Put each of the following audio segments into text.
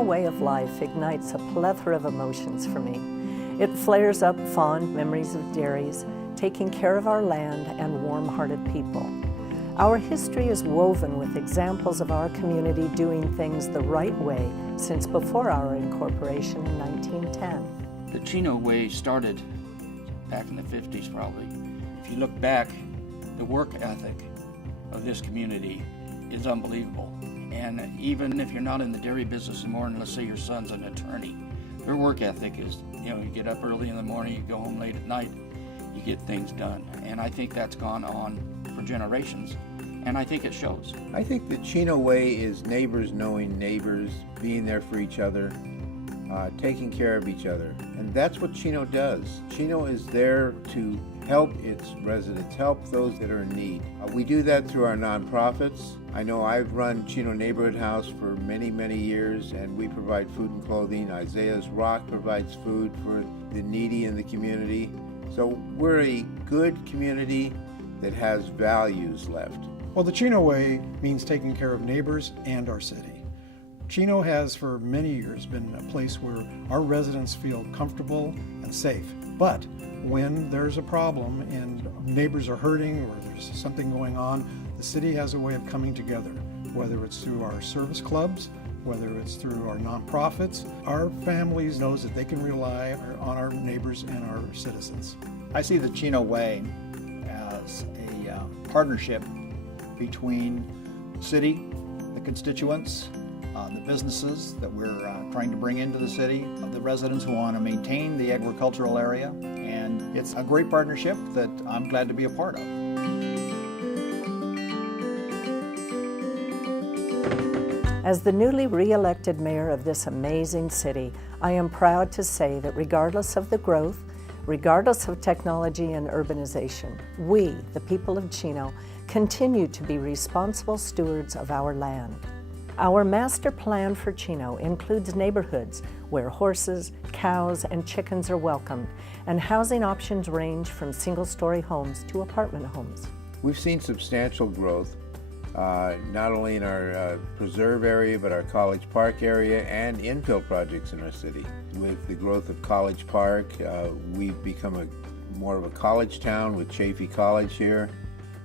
Chino way of life ignites a plethora of emotions for me. It flares up fond memories of dairies, taking care of our land and warm-hearted people. Our history is woven with examples of our community doing things the right way since before our incorporation in 1910. The Chino Way started back in the 50s probably. If you look back, the work ethic of this community is unbelievable. And even if you're not in the dairy business anymore, and let's say your son's an attorney, their work ethic is, you get up early in the morning, you go home late at night, you get things done. And I think that's gone on for generations, and I think it shows. I think the Chino Way is neighbors knowing neighbors, being there for each other, taking care of each other. And that's what Chino does. Chino is there to help its residents, help those that are in need. We do that through our nonprofits. I know I've run Chino Neighborhood House for many, many years, and we provide food and clothing. Isaiah's Rock provides food for the needy in the community. So we're a good community that has values left. Well, the Chino Way means taking care of neighbors and our city. Chino has for many years been a place where our residents feel comfortable and safe. But when there's a problem and neighbors are hurting or there's something going on, the city has a way of coming together, whether it's through our service clubs, whether it's through our nonprofits. Our families knows that they can rely on our neighbors and our citizens. I see the Chino Way as a partnership between the city, the constituents, the businesses that we're trying to bring into the city, the residents who want to maintain the agricultural area, and it's a great partnership that I'm glad to be a part of. As the newly re-elected mayor of this amazing city, I am proud to say that regardless of the growth, regardless of technology and urbanization, we, the people of Chino, continue to be responsible stewards of our land. Our master plan for Chino includes neighborhoods where horses, cows, and chickens are welcomed, and housing options range from single-story homes to apartment homes. We've seen substantial growth, not only in our preserve area, but our College Park area and infill projects in our city. With the growth of College Park, we've become more of a college town with Chaffey College here.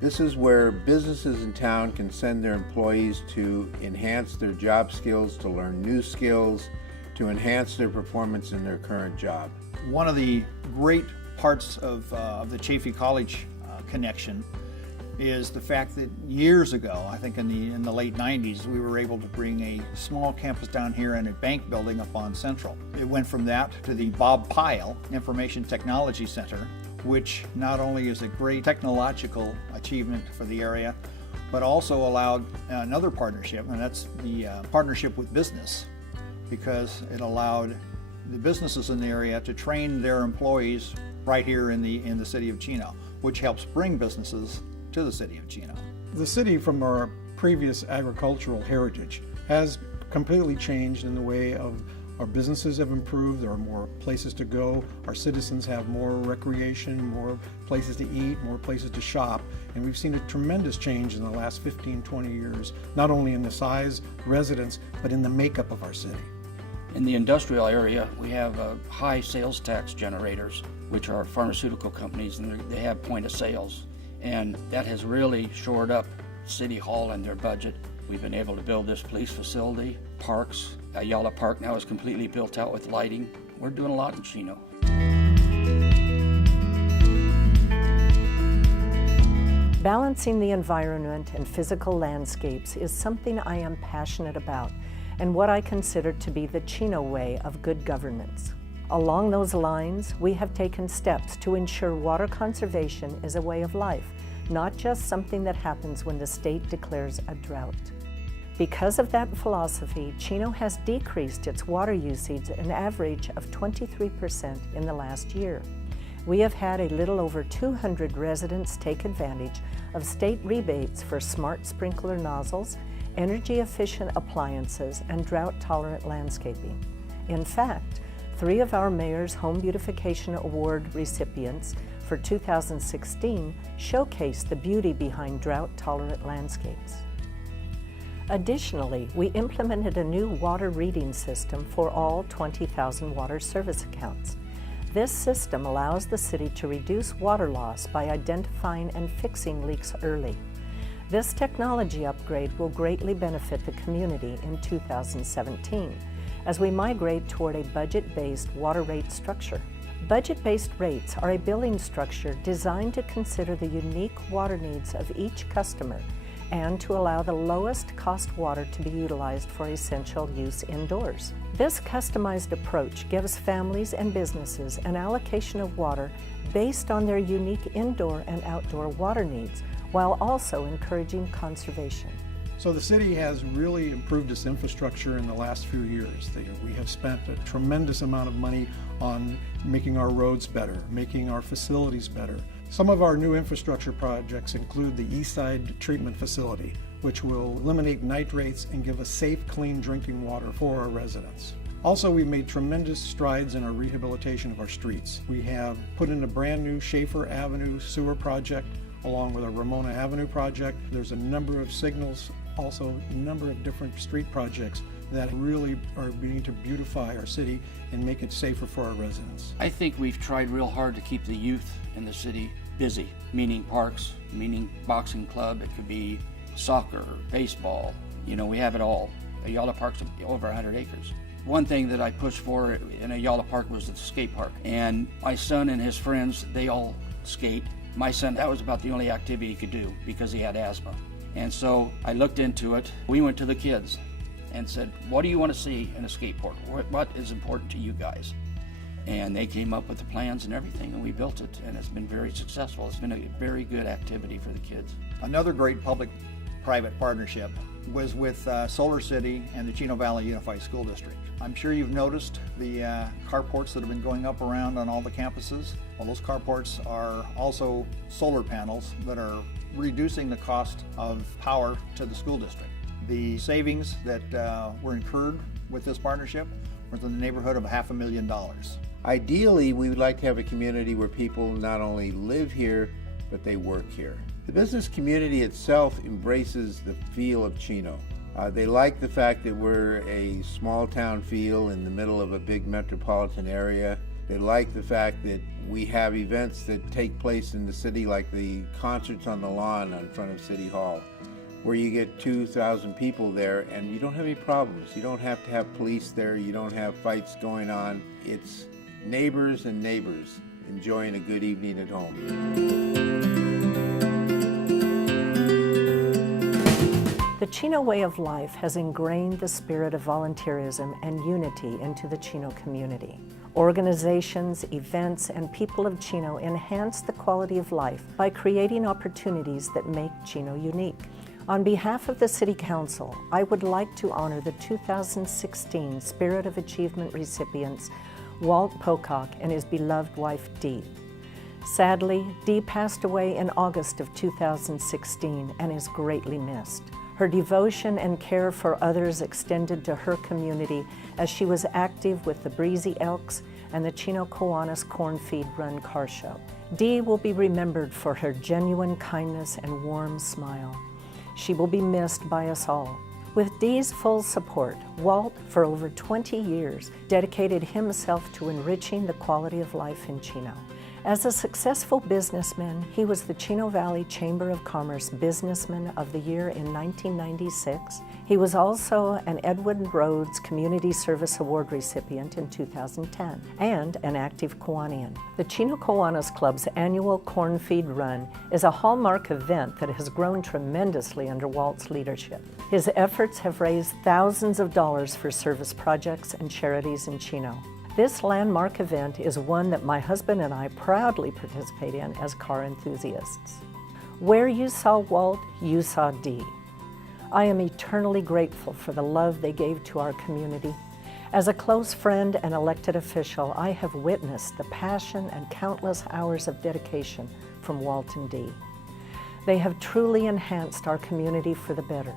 This is where businesses in town can send their employees to enhance their job skills, to learn new skills, to enhance their performance in their current job. One of the great parts of the Chaffey College connection is the fact that years ago, I think in the late 90s, we were able to bring a small campus down here and a bank building up on Central. It went from that to the Bob Pyle Information Technology Center, which not only is a great technological achievement for the area, but also allowed another partnership, and that's the partnership with business, because it allowed the businesses in the area to train their employees right here in the city of Chino, which helps bring businesses to the city of Chino. The city, from our previous agricultural heritage, has completely changed in the way of our businesses have improved. There are more places to go. Our citizens have more recreation, more places to eat, more places to shop. And we've seen a tremendous change in the last 15, 20 years, not only in the size, residents, but in the makeup of our city. In the industrial area, we have high sales tax generators, which are pharmaceutical companies, and they have point of sales. And that has really shored up City Hall and their budget. We've been able to build this police facility, parks. Ayala Park now is completely built out with lighting. We're doing a lot in Chino. Balancing the environment and physical landscapes is something I am passionate about, and what I consider to be the Chino way of good governance. Along those lines, we have taken steps to ensure water conservation is a way of life, not just something that happens when the state declares a drought. Because of that philosophy, Chino has decreased its water usage an average of 23% in the last year. We have had a little over 200 residents take advantage of state rebates for smart sprinkler nozzles, energy-efficient appliances, and drought-tolerant landscaping. In fact, 3 of our mayor's Home Beautification Award recipients for 2016 showcased the beauty behind drought-tolerant landscapes. Additionally, we implemented a new water reading system for all 20,000 water service accounts. This system allows the city to reduce water loss by identifying and fixing leaks early. This technology upgrade will greatly benefit the community in 2017 as we migrate toward a budget-based water rate structure. Budget-based rates are a billing structure designed to consider the unique water needs of each customer and to allow the lowest cost water to be utilized for essential use indoors. This customized approach gives families and businesses an allocation of water based on their unique indoor and outdoor water needs, while also encouraging conservation. So the city has really improved its infrastructure in the last few years. We have spent a tremendous amount of money on making our roads better, making our facilities better. Some of our new infrastructure projects include the East Side Treatment Facility, which will eliminate nitrates and give us safe, clean drinking water for our residents. Also, we've made tremendous strides in our rehabilitation of our streets. We have put in a brand new Schaefer Avenue sewer project along with a Ramona Avenue project. There's a number of signals, also a number of different street projects that really are beginning to beautify our city and make it safer for our residents. I think we've tried real hard to keep the youth in the city busy, meaning parks, meaning boxing club, it could be soccer, baseball, we have it all. Ayala Park's over 100 acres. One thing that I pushed for in Ayala Park was the skate park, and my son and his friends, they all skate. My son, that was about the only activity he could do because he had asthma. And so I looked into it. We went to the kids and said, what do you want to see in a skate park? What is important to you guys? And they came up with the plans and everything, and we built it, and it's been very successful. It's been a very good activity for the kids. Another great public-private partnership was with Solar City and the Chino Valley Unified School District. I'm sure you've noticed the carports that have been going up around on all the campuses. Well, those carports are also solar panels that are reducing the cost of power to the school district. The savings that were incurred with this partnership was in the neighborhood of $500,000. Ideally, we would like to have a community where people not only live here, but they work here. The business community itself embraces the feel of Chino. They like the fact that we're a small town feel in the middle of a big metropolitan area. They like the fact that we have events that take place in the city, like the concerts on the lawn in front of City Hall, where you get 2,000 people there and you don't have any problems. You don't have to have police there. You don't have fights going on. It's neighbors and neighbors enjoying a good evening at home. The Chino way of life has ingrained the spirit of volunteerism and unity into the Chino community. Organizations, events, and people of Chino enhance the quality of life by creating opportunities that make Chino unique. On behalf of the City Council, I would like to honor the 2016 Spirit of Achievement recipients, Walt Pocock and his beloved wife, Dee. Sadly, Dee passed away in August of 2016 and is greatly missed. Her devotion and care for others extended to her community as she was active with the Breezy Elks and the Chino Kiwanis Corn Feed Run car show. Dee will be remembered for her genuine kindness and warm smile. She will be missed by us all. With Dee's full support, Walt, for over 20 years, dedicated himself to enriching the quality of life in Chino. As a successful businessman, he was the Chino Valley Chamber of Commerce Businessman of the Year in 1996. He was also an Edwin Rhodes Community Service Award recipient in 2010 and an active Kiwanian. The Chino Kiwanis Club's annual Corn Feed Run is a hallmark event that has grown tremendously under Walt's leadership. His efforts have raised thousands of dollars for service projects and charities in Chino. This landmark event is one that my husband and I proudly participate in as car enthusiasts. Where you saw Walt, you saw Dee. I am eternally grateful for the love they gave to our community. As a close friend and elected official, I have witnessed the passion and countless hours of dedication from Walt and Dee. They have truly enhanced our community for the better.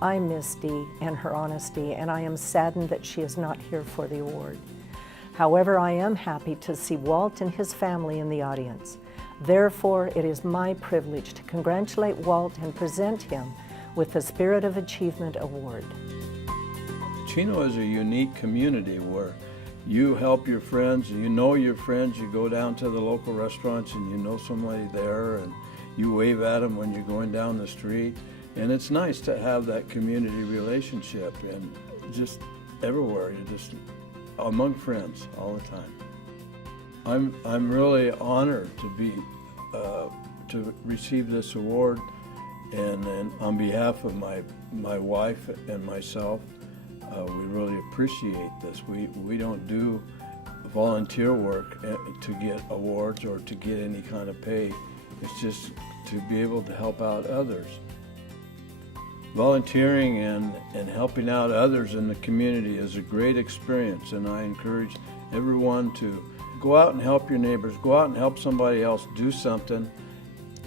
I miss Dee and her honesty, and I am saddened that she is not here for the award. However, I am happy to see Walt and his family in the audience. Therefore, it is my privilege to congratulate Walt and present him with the Spirit of Achievement Award. Chino is a unique community where you help your friends, you know your friends, you go down to the local restaurants and you know somebody there and you wave at them when you're going down the street. And it's nice to have that community relationship and just everywhere, you're just among friends all the time. I'm really honored to be to receive this award, and on behalf of my wife and myself, we really appreciate this. We don't do volunteer work to get awards or to get any kind of pay. It's just to be able to help out others. Volunteering and helping out others in the community is a great experience, and I encourage everyone to go out and help your neighbors, go out and help somebody else do something,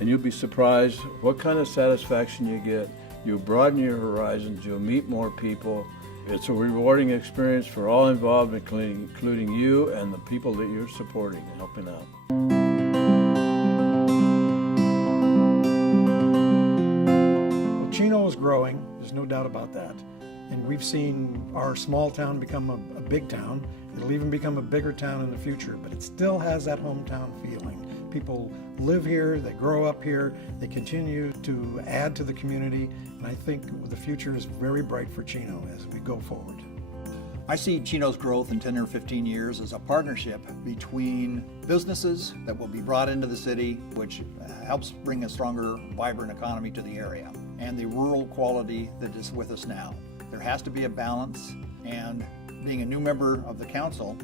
and you'll be surprised what kind of satisfaction you get. You'll broaden your horizons, you'll meet more people. It's a rewarding experience for all involved, including you and the people that you're supporting and helping out. Well, Chino is growing, there's no doubt about that. And we've seen our small town become a big town. It'll even become a bigger town in the future, but it still has that hometown feeling. People live here, they grow up here, they continue to add to the community, and I think the future is very bright for Chino as we go forward. I see Chino's growth in 10 or 15 years as a partnership between businesses that will be brought into the city, which helps bring a stronger, vibrant economy to the area, and the rural quality that is with us now. There has to be a balance, and being a new member of the council,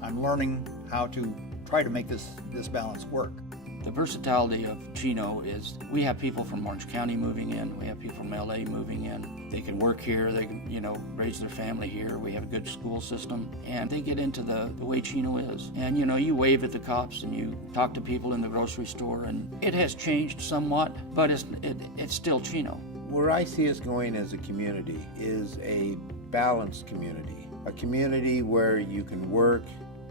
I'm learning how to try to make this balance work. The versatility of Chino is we have people from Orange County moving in, we have people from LA moving in. They can work here, they can, raise their family here. We have a good school system, and they get into the way Chino is. And you wave at the cops and you talk to people in the grocery store, and it has changed somewhat, but it's still Chino. Where I see us going as a community is a balanced community. A community where you can work,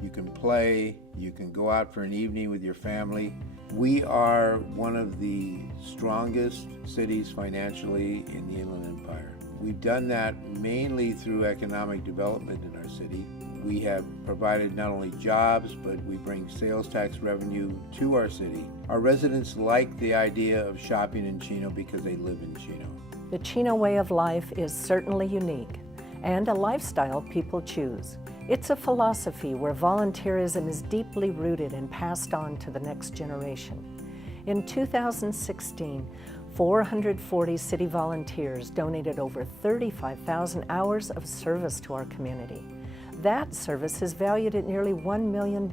you can play, you can go out for an evening with your family. We are one of the strongest cities financially in the Inland Empire. We've done that mainly through economic development in our city. We have provided not only jobs, but we bring sales tax revenue to our city. Our residents like the idea of shopping in Chino because they live in Chino. The Chino way of life is certainly unique and a lifestyle people choose. It's a philosophy where volunteerism is deeply rooted and passed on to the next generation. In 2016, 440 city volunteers donated over 35,000 hours of service to our community. That service is valued at nearly $1 million.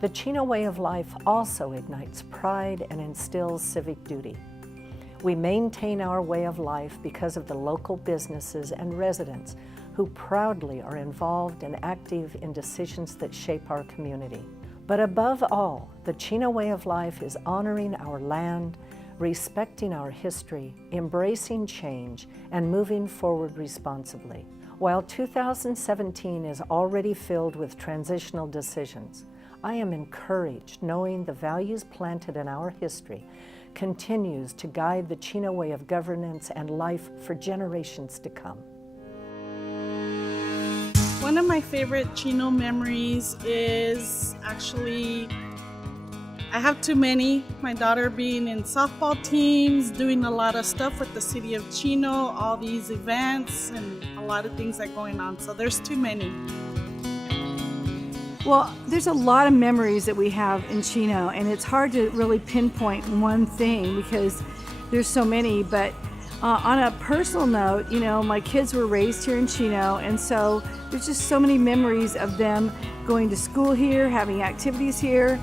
The Chino way of life also ignites pride and instills civic duty. We maintain our way of life because of the local businesses and residents who proudly are involved and active in decisions that shape our community. But above all, the Chino way of life is honoring our land, respecting our history, embracing change, and moving forward responsibly. While 2017 is already filled with transitional decisions, I am encouraged knowing the values planted in our history continues to guide the Chino way of governance and life for generations to come. One of my favorite Chino memories is actually, I have too many. My daughter being in softball teams, doing a lot of stuff with the city of Chino, all these events and a lot of things that are going on. So there's too many. Well, there's a lot of memories that we have in Chino, and it's hard to really pinpoint one thing because there's so many, but on a personal note, my kids were raised here in Chino, and so there's just so many memories of them going to school here, having activities here.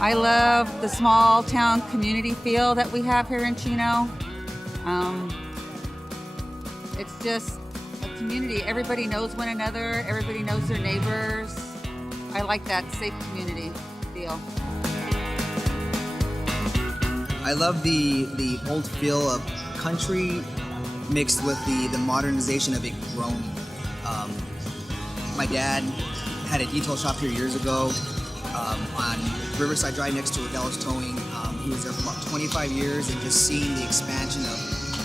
I love the small town community feel that we have here in Chino. It's just a community. Everybody knows one another. Everybody knows their neighbors. I like that safe community feel. I love the old feel of country mixed with the modernization of it growing. My dad had a detail shop here years ago on Riverside Drive next to Rodello's Towing. who was there for about 25 years, and just seeing the expansion of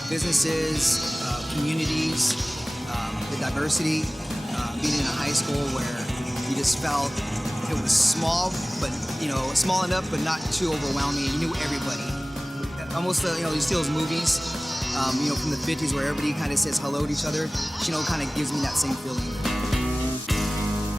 businesses, communities, the diversity, being in a high school where you just felt it was small, but small enough, but not too overwhelming. You knew everybody. Almost, you see those movies, from the 50s where everybody kind of says hello to each other. Chino kind of gives me that same feeling.